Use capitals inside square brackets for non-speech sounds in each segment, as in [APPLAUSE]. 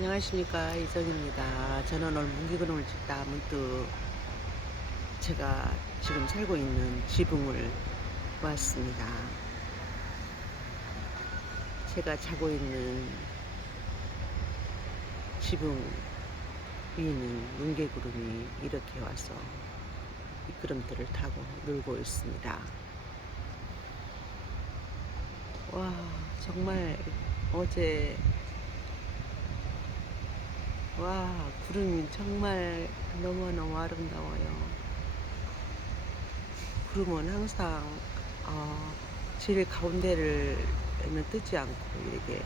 안녕하십니까 이정입니다. 저는 오늘 문기근을 찍다 문득 제가 지금 살고 있는 지붕을 왔습니다. 제가 자고 있는 지붕 위에는 뭉게구름이 이렇게 와서 미끄럼틀을 타고 놀고 있습니다. 와 정말 어제 와, 구름이 정말 너무너무 아름다워요. 구름은 항상 어, 제일 가운데를는 뜨지 않고 이렇게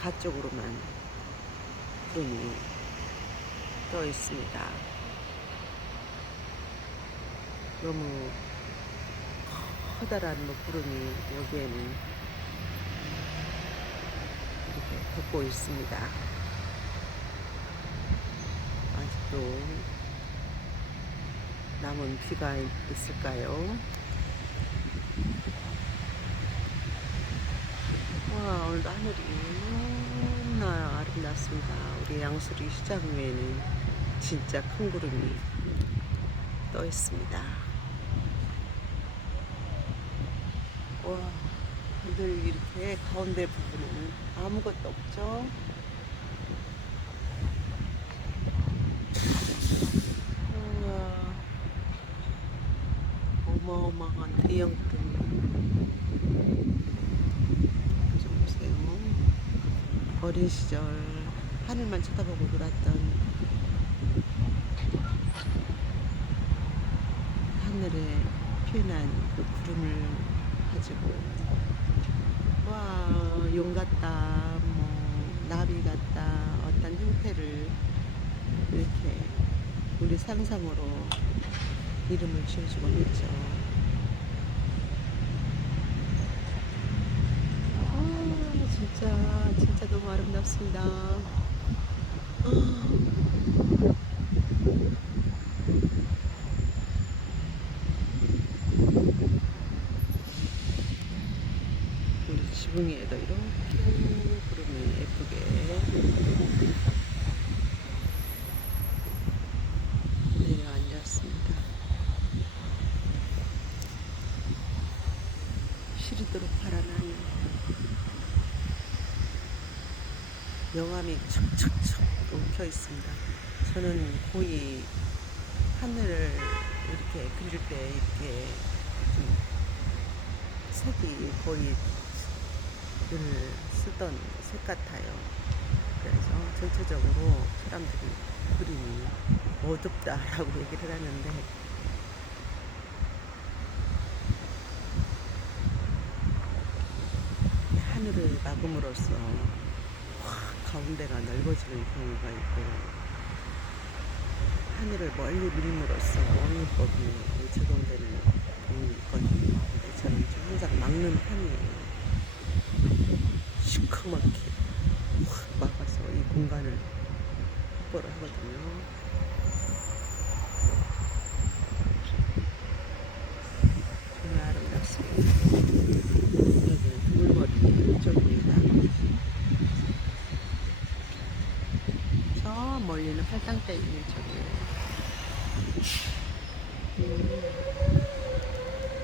가쪽으로만 구름이 떠 있습니다. 너무 커다란 뭐 구름이 여기에는 이렇게 덮고 있습니다. 아직도 남은 비가 있을까요? 와 오늘도 하늘이 너무나 아름답습니다. 우리 양수리 시장 위에는 진짜 큰 구름이 떠 있습니다. 와늘 이렇게 가운데 부분은 아무것도 없죠? 우와, 어마어마한 대형등. 좀 보세요. 어린 시절 하늘만 쳐다보고 놀았던 하늘에 피어난 그 구름을 가지고 와, 용 같다, 뭐, 나비 같다, 어떤 형태를 이렇게 우리 상상으로 이름을 지어주곤 했죠. 아, 진짜, 아. 우리 지붕 위에도 이렇게 구름이 예쁘게 내려앉았습니다. 시리도록 하늘. 명암이 척척척 엉켜 있습니다. 저는 거의 하늘을 이렇게 그릴 때 이렇게 좀 색이 거의 늘 쓰던 색 같아요. 그래서 전체적으로 사람들이 그림이 어둡다라고 [LAUGHS] 얘기를 하는데 하늘을 막음으로써 확 가운데가 넓어지는 경우가 있고 하늘을 멀리 밀므로써 원위법이 적용되는 경우가 있거든요. 근데 저는 좀 항상 막는 편이에요. 시커멓게 확 막아서 이 공간을 확보를 하거든요. 정말 아름답습니다. 여기는 물머리 이쪽입니다. 저 멀리는 팔당대 있는 쪽이에요. 음,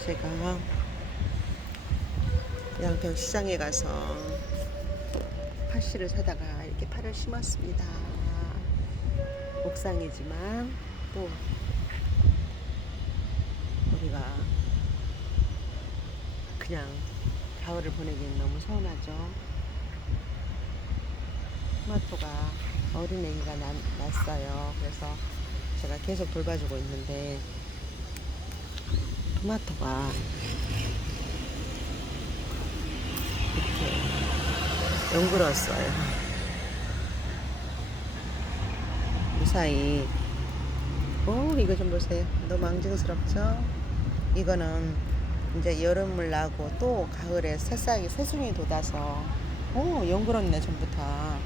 제가 양평 시장에 가서 파씨를 사다가 이렇게 파를 심었습니다. 옥상이지만 또 우리가 그냥 가을을 보내기는 너무 서운하죠. 토마토가 어린 애기가 나- 났어요. 그래서 제가 계속 돌봐주고 있는데 토마토가 이렇게 연그렀어요. 무사히. 오, 이거 좀 보세요. 너무 앙증스럽죠? 이거는 이제 여름을 나고 또 가을에 새싹이 새순이 돋아서 오, 연그렀네, 전부 다.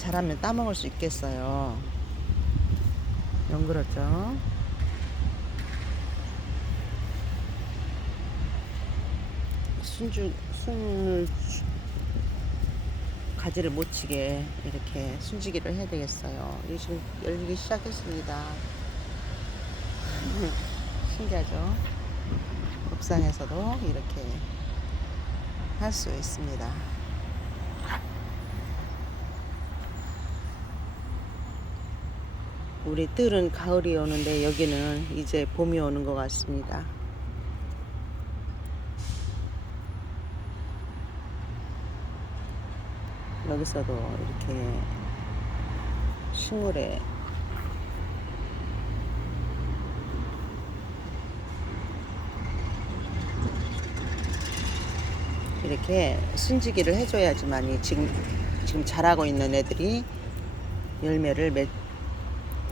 잘하면 따먹을 수 있겠어요. 연그렀죠? 순주 순을 주- 가지를 못 치게 이렇게 순지기를 해야 되겠어요. 이게 지금 열리기 시작했습니다. [LAUGHS] 신기하죠? 옥상에서도 이렇게 할 수 있습니다. 우리 뜰은 가을이 오는데 여기는 이제 봄이 오는 것 같습니다. 여기서도 이렇게 식물에 이렇게 순지기를 해줘야지만이 지금 지금 자라고 있는 애들이 열매를 맺,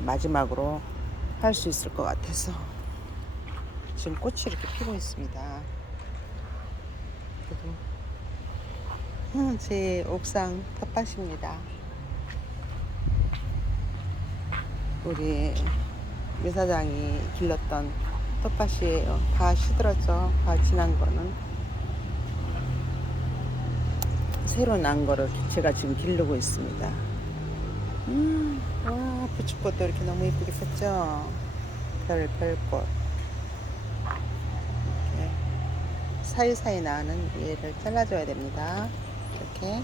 마지막으로 할 수 있을 것 같아서 지금 꽃이 이렇게 피고 있습니다. 그래도 음, 제 옥상 텃밭입니다. 우리 여사장이 길렀던 텃밭이에요. 다 시들었죠. 다 지난 거는. 새로 난 거를 제가 지금 기르고 있습니다. 음, 와, 부츠꽃도 이렇게 너무 예쁘게 폈죠? 별, 별꽃. 이렇게 사이사이 나는 얘를 잘라줘야 됩니다. 이렇게.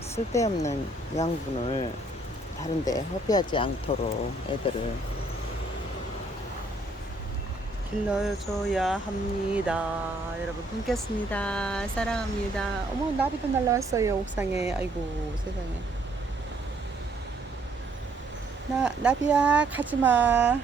쓸데없는 양분을 다른데 허비하지 않도록 애들을 길러줘야 합니다. 여러분 끊겠습니다. 사랑합니다. 어머 나비도 날라왔어요 옥상에. 아이고 세상에. 나 나비야 가지마.